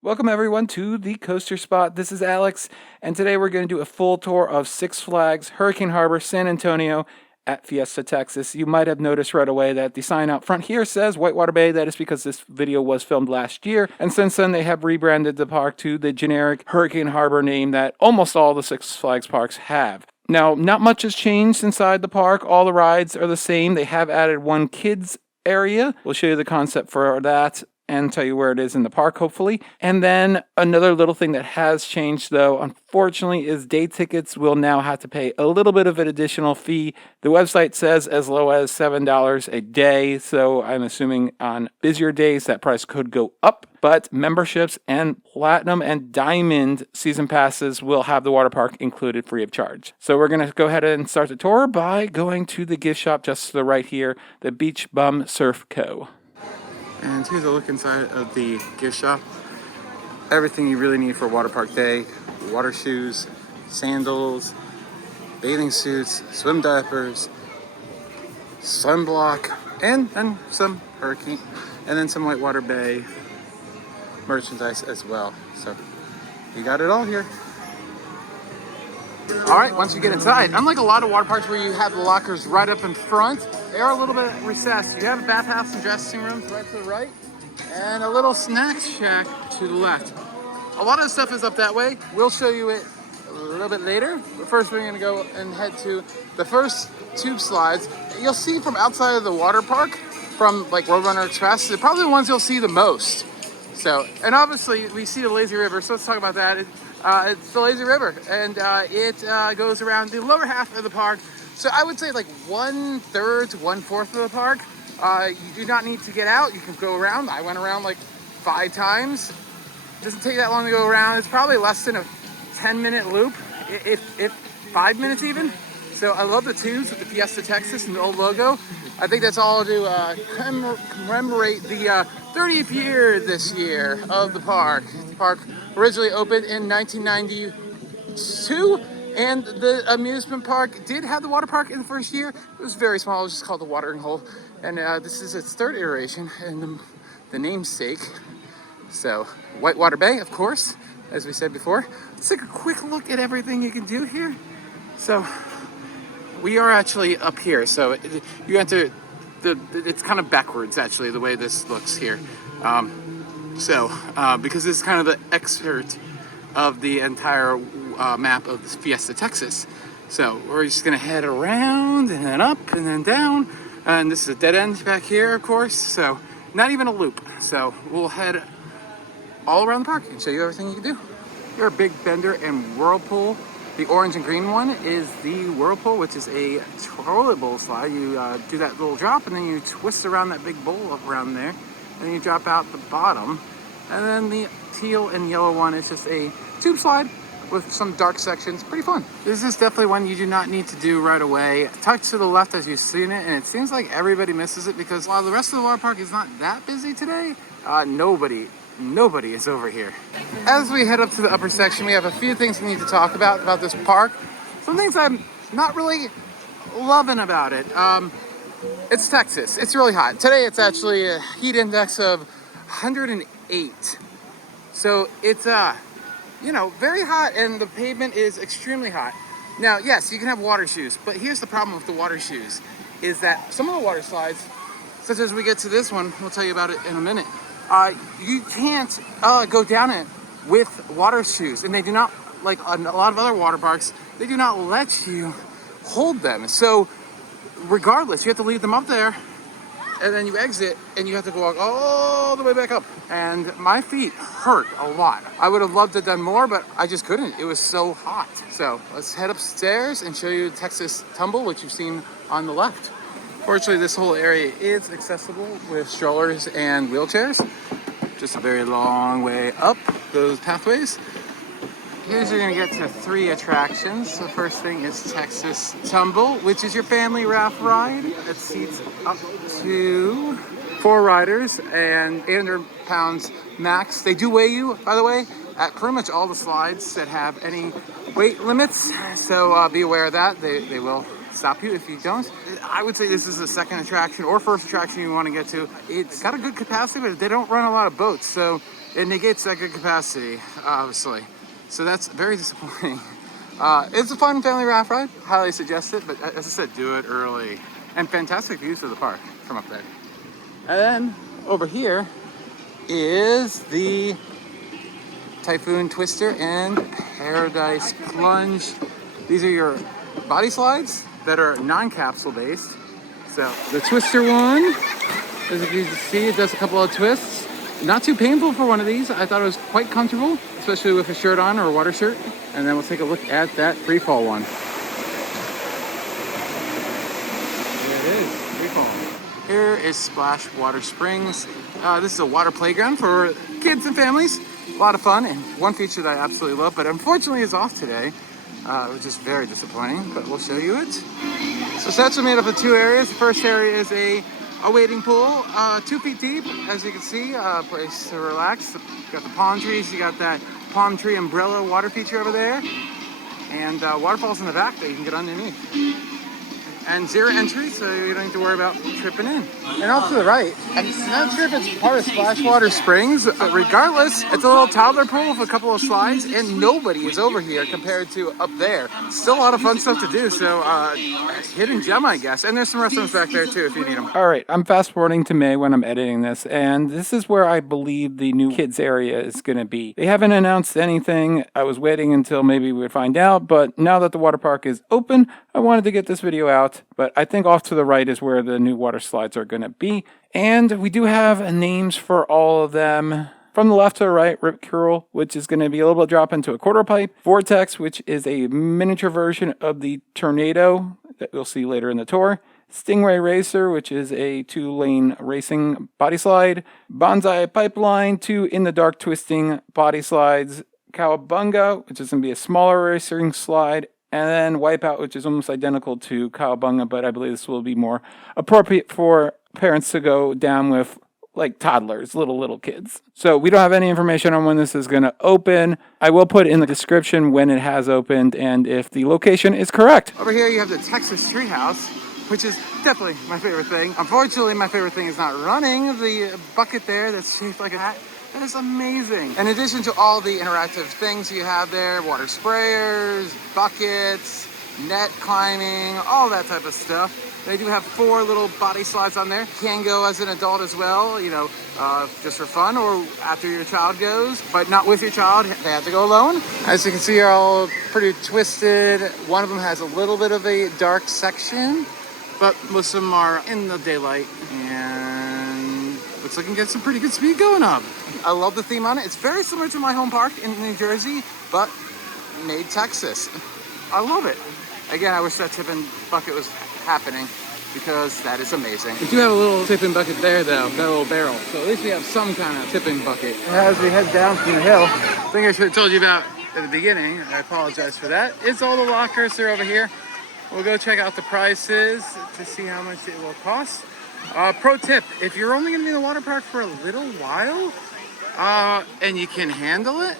Welcome everyone to the Coaster Spot. This is Alex, and today we're going to do a full tour of Six Flags Hurricane Harbor, San Antonio at Fiesta, Texas. You might have noticed right away that the sign out front here says Whitewater Bay. That is because this video was filmed last year, and since then they have rebranded the park to the generic Hurricane Harbor name that almost all the Six Flags parks have. Now, not much has changed inside the park. All the rides are the same. They have added one kids area. We'll show you the concept for that and tell you where it is in the park, hopefully. And then another little thing that has changed, though, unfortunately, is day tickets will now have to pay a little bit of an additional fee. The website says as low as $7 a day, so I'm assuming on busier days that price could go up. But memberships and platinum and diamond season passes will have the water park included free of charge. So we're going to go ahead and start the tour by going to the gift shop just to the right here, the Beach Bum Surf Co. And here's a look inside of the gift shop. Everything you really need for a water park day: water shoes, sandals, bathing suits, swim diapers, sunblock, and then some hurricane, and then some Whitewater Bay merchandise as well. So you got it all here. All right, once you get inside, unlike a lot of water parks where you have the lockers right up in front, they are a little bit recessed. You have a bathhouse and dressing rooms right to the right, and a little snack shack to the left. A lot of the stuff is up that way. We'll show you it a little bit later. But first, we're gonna go and head to the first tube slides. You'll see from outside of the water park, from like Roadrunner Express, they're probably the ones you'll see the most. So, and obviously we see the lazy river, so let's talk about that. It's the lazy river, and it goes around the lower half of the park. So I would say like 1/3 to 1/4 of the park. You do not need to get out. You can go around. I went around like 5 times. It doesn't take that long to go around. It's probably less than a 10-minute loop, if 5 minutes even. So I love the tubes with the Fiesta, Texas, and the old logo. I think that's all to commemorate the 30th year this year of the park. The park originally opened in 1992, and the amusement park did have the water park in the first year. It was very small. It was just called the Watering Hole, and this is its 3rd iteration and the namesake. So Whitewater Bay, of course, as we said before. Let's take a quick look at everything you can do here. So we are actually up here. So you enter it's kind of backwards actually the way this looks here. Because this is kind of the excerpt of the entire map of the Fiesta, Texas. So we're just gonna head around and then up and then down. And this is a dead end back here, of course. So not even a loop. So we'll head all around the park and show you everything you can do. You're a Big Bender and Whirlpool. The orange and green one is the Whirlpool, which is a toilet bowl slide. You do that little drop and then you twist around that big bowl up around there. And then you drop out the bottom. And then the teal and yellow one is just a tube slide with some dark sections. Pretty fun. This is definitely one you do not need to do right away. Tucked to the left as you've seen it, and it seems like everybody misses it because while the rest of the water park is not that busy today, nobody is over here. As we head up to the upper section, we have a few things we need to talk about this park. Some things I'm not really loving about it. It's Texas. It's really hot. Today it's actually a heat index of 108. So it's very hot, and the pavement is extremely hot. Now, yes, you can have water shoes, but here's the problem with the water shoes is that some of the water slides, such as we get to this one, we'll tell you about it in a minute. You can't go down it with water shoes, and they do not, like a lot of other water parks, they do not let you hold them. So regardless, you have to leave them up there, and then you exit, and you have to walk all the way back up. And my feet hurt a lot. I would have loved to have done more, but I just couldn't. It was so hot. So let's head upstairs and show you Texas Tumble, which you've seen on the left. Fortunately, this whole area is accessible with strollers and wheelchairs. Just a very long way up those pathways. Here's you're gonna get to 3 attractions. The first thing is Texas Tumble, which is your family raft ride. It seats up to 4 riders and 800 pounds max. They do weigh you, by the way, at pretty much all the slides that have any weight limits. So be aware of that. They will stop you if you don't. I would say this is the second attraction or first attraction you want to get to. It's got a good capacity, but they don't run a lot of boats. So it negates that good capacity, obviously. So that's very disappointing. It's a fun family raft ride. Highly suggest it, but as I said, do it early. And fantastic views of the park from up there. And then over here is the Typhoon Twister and Paradise Plunge. These are your body slides that are non-capsule based. So the Twister one, as you can see, it does a couple of twists. Not too painful for one of these. I thought it was quite comfortable, especially with a shirt on or a water shirt. And then we'll take a look at that free fall one. There it is, free fall. Here is Splash Water Springs. This is a water playground for kids and families. A lot of fun, and one feature that I absolutely love, but unfortunately is off today, which is very disappointing, but we'll show you it. So it's actually made up of two areas. The first area is a wading pool, 2 feet deep, as you can see, a place to relax. You got the palm trees, you got that palm tree umbrella water feature over there, and waterfalls in the back that you can get underneath. And zero entry, so you don't need to worry about tripping in. And off to the right, I'm not sure if it's part of Splash Water Springs, but regardless, it's a little toddler pool with a couple of slides, and nobody is over here compared to up there. Still a lot of fun stuff to do, so hidden gem, I guess. And there's some restaurants back there too if you need them. All right, I'm fast forwarding to May when I'm editing this, and this is where I believe the new kids area is going to be. They haven't announced anything. I was waiting until maybe we would find out, but now that the water park is open, I wanted to get this video out. But I think off to the right is where the new water slides are going to be. And we do have names for all of them. From the left to the right, Rip Curl, which is going to be a little bit drop into a quarter pipe. Vortex, which is a miniature version of the Tornado that we'll see later in the tour. Stingray Racer, which is a 2-lane racing body slide. Bonsai Pipeline, 2 in the dark twisting body slides. Cowabunga, which is going to be a smaller racing slide. And then Wipeout, which is almost identical to Cowabunga, but I believe this will be more appropriate for parents to go down with, like toddlers, little kids. So we don't have any information on when this is going to open. I will put in the description when it has opened and if the location is correct. Over here you have the Texas Treehouse, which is definitely my favorite thing. Unfortunately, my favorite thing is not running the bucket there that's shaped like a hat. That is amazing. In addition to all the interactive things you have there, water sprayers, buckets, net climbing, all that type of stuff. They do have 4 little body slides on there. Can go as an adult as well, you know, just for fun or after your child goes, but not with your child. They have to go alone. As you can see, they're all pretty twisted. One of them has a little bit of a dark section, but most of them are in the daylight, and looks like you can get some pretty good speed going up. I love the theme on it. It's very similar to my home park in New Jersey, but made Texas. I love it. Again, I wish that tipping bucket was happening because that is amazing. We do have a little tipping bucket there though, that little barrel. So at least we have some kind of tipping bucket. As we head down from the hill, I think I should have told you about at the beginning. I apologize for that. It's all the lockers. They're over here. We'll go check out the prices to see how much it will cost. Pro tip, if you're only going to be in the water park for a little while and you can handle it,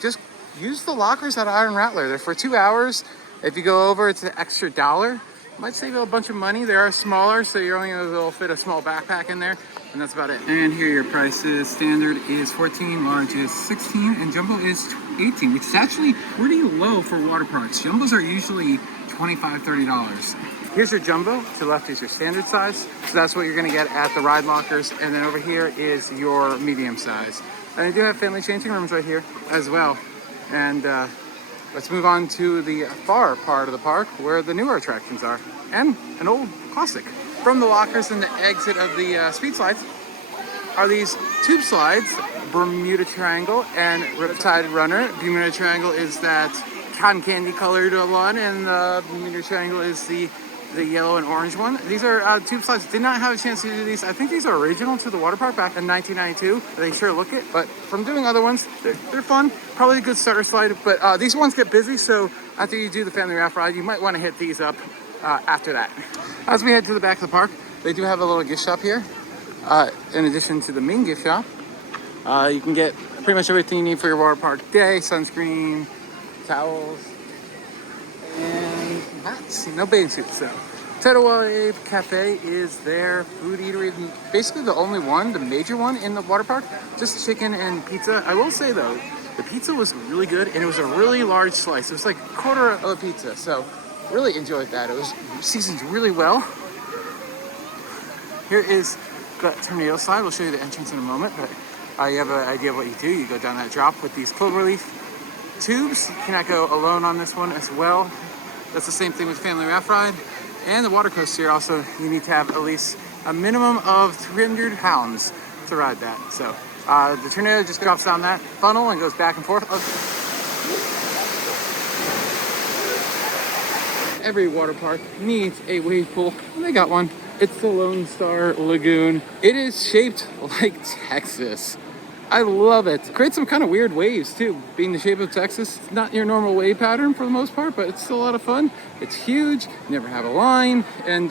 just use the lockers at Iron Rattler. They're for 2 hours. If you go over, it's an extra $1. Might save you a bunch of money. They are smaller, so you're only going to be able to fit a small backpack in there, and that's about it. And here are your prices. Standard is 14, large is 16, and jumbo is 18, which is actually pretty low for water parks. Jumbos are usually $25, $30. Here's your jumbo. To the left is your standard size. So that's what you're going to get at the ride lockers. And then over here is your medium size. And they do have family changing rooms right here as well. And let's move on to the far part of the park where the newer attractions are. And an old classic. From the lockers and the exit of the speed slides are these tube slides, Bermuda Triangle and Riptide Runner. Bermuda Triangle is that cotton candy colored one, and the Bermuda Triangle is the yellow and orange one. These are tube slides. Did not have a chance to do these. I think these are original to the water park back in 1992. They sure look it, but from doing other ones, they're fun. Probably a good starter slide, but these ones get busy, so after you do the family raft ride, you might want to hit these up after that. As we head to the back of the park, they do have a little gift shop here. In addition to the main gift shop, you can get pretty much everything you need for your water park day: sunscreen, towels, and hats. No bathing suits, so Tidal Wave Cafe is their food eatery, basically the only one, the major one in the water park. Just chicken and pizza. I will say though, the pizza was really good and it was a really large slice. It was like a quarter of a pizza, so really enjoyed that. It was seasoned really well. Here is the tornado slide. We'll show you the entrance in a moment, but you have an idea of what you do. You go down that drop with these clover leaf tubes. You cannot go alone on this one as well. That's the same thing with family raft ride. And the water coaster also, you need to have at least a minimum of 300 pounds to ride that. So the tornado just drops down that funnel and goes back and forth. Every water park needs a wave pool. They got one. It's the Lone Star Lagoon. It is shaped like Texas. I love it. Creates some kind of weird waves too, being the shape of Texas. It's not your normal wave pattern for the most part, but it's still a lot of fun. It's huge, never have a line, and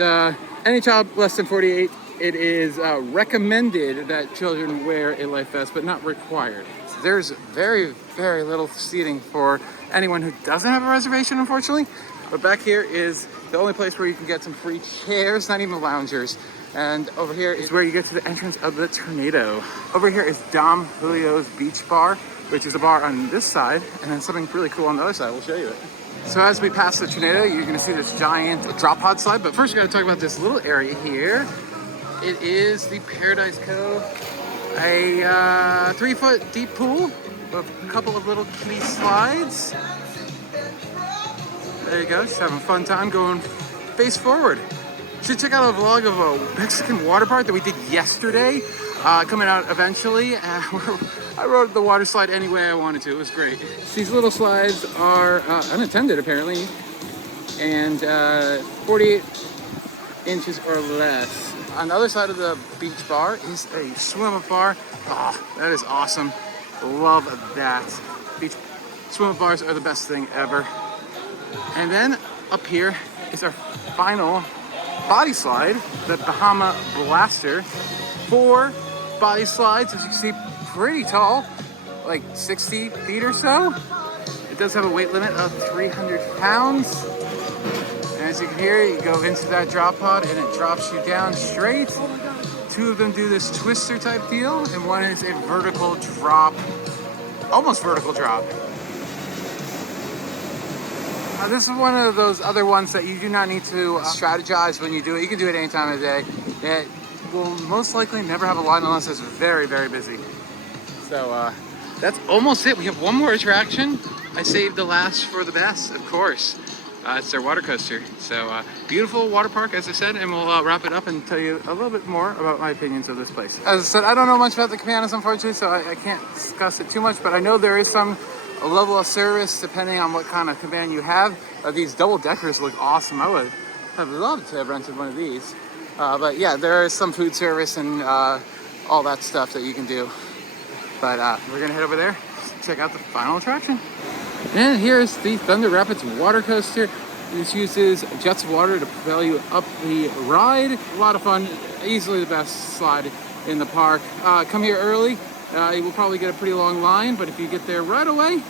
any child less than 48, it is recommended that children wear a life vest, but not required. So there's very, very little seating for anyone who doesn't have a reservation, unfortunately. But back here is the only place where you can get some free chairs, not even loungers. And over here is where you get to the entrance of the tornado. Over here is Dom Julio's Beach Bar, which is a bar on this side, and then something really cool on the other side. We'll show you it. So as we pass the tornado, you're gonna see this giant drop pod slide, but first we're gonna talk about this little area here. It is the Paradise Cove, a 3-foot deep pool with a couple of little kiddie slides. There you go, just having a fun time going face forward. You should check out a vlog of a Mexican water park that we did yesterday, coming out eventually. I rode the water slide any way I wanted to. It was great. These little slides are unattended apparently, and 48 inches or less. On the other side of the beach bar is a swim-up bar. Oh, that is awesome. Love that. Beach swim-up bars are the best thing ever. And then up here is our final body slide, the Bahama Blaster. 4 body slides, as you can see, pretty tall, like 60 feet or so. It does have a weight limit of 300 pounds. And as you can hear, you go into that drop pod and it drops you down straight. 2 of them do this twister type deal, and 1 is a vertical drop, almost vertical drop. This is one of those other ones that you do not need to strategize when you do it. You can do it any time of day. It will most likely never have a line unless it's very, very busy. So that's almost it. We have one more attraction. I saved the last for the best, of course. It's their water coaster. So beautiful water park, as I said, and we'll wrap it up and tell you a little bit more about my opinions of this place. As I said, I don't know much about the cabanas, unfortunately, so I can't discuss it too much, but I know there is some a level of service depending on what kind of cabana you have. These double deckers look awesome. I would have loved to have rented one of these. But yeah, there is some food service and all that stuff that you can do. But we're gonna head over there, check out the final attraction. And here's the Thunder Rapids water coaster. This uses jets of water to propel you up the ride. A lot of fun, easily the best slide in the park. Come here early. You will probably get a pretty long line, but if you get there right away,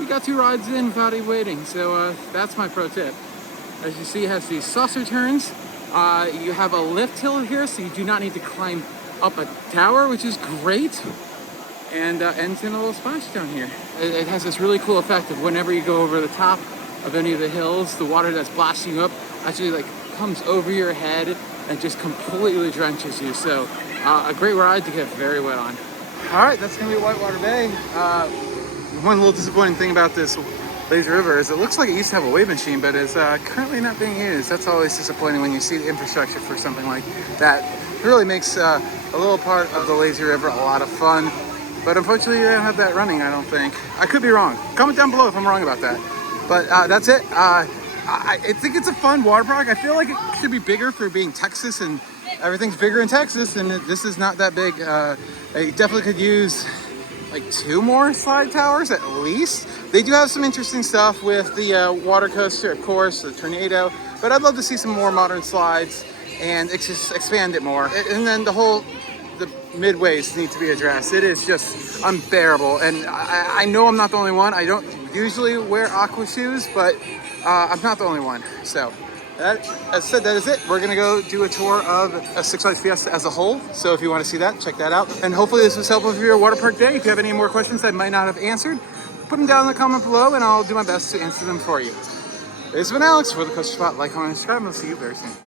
you got 2 rides in without even waiting. So that's my pro tip. As you see, it has these saucer turns. You have a lift hill here, so you do not need to climb up a tower, which is great. And ends in a little splash down here. It has this really cool effect of whenever you go over the top of any of the hills, the water that's blasting you up actually like comes over your head and just completely drenches you. So a great ride to get very wet on. All right, that's gonna be Whitewater Bay. One little disappointing thing about this lazy river is it looks like it used to have a wave machine, but it's currently not being used. That's always disappointing when you see the infrastructure for something like that. It really makes a little part of the lazy river a lot of fun, but unfortunately they don't have that running, I don't think. I could be wrong. Comment down below if I'm wrong about that. But that's it. I think it's a fun water park. I feel like it should be bigger for being Texas, and everything's bigger in Texas, and this is not that big. They definitely could use like 2 more slide towers at least. They do have some interesting stuff with the water coaster, of course, the tornado, but I'd love to see some more modern slides and just expand it more. And then the midways need to be addressed. It is just unbearable, and I know I'm not the only one. I don't usually wear aqua shoes, but I'm not the only one. So That, as I said, that is it. We're gonna go do a tour of a Six Flags Fiesta as a whole. So if you want to see that, check that out. And hopefully this was helpful for your water park day. If you have any more questions I might not have answered, put them down in the comment below and I'll do my best to answer them for you. This has been Alex for the Coaster Spot. Like, comment, and subscribe, and I'll see you very soon.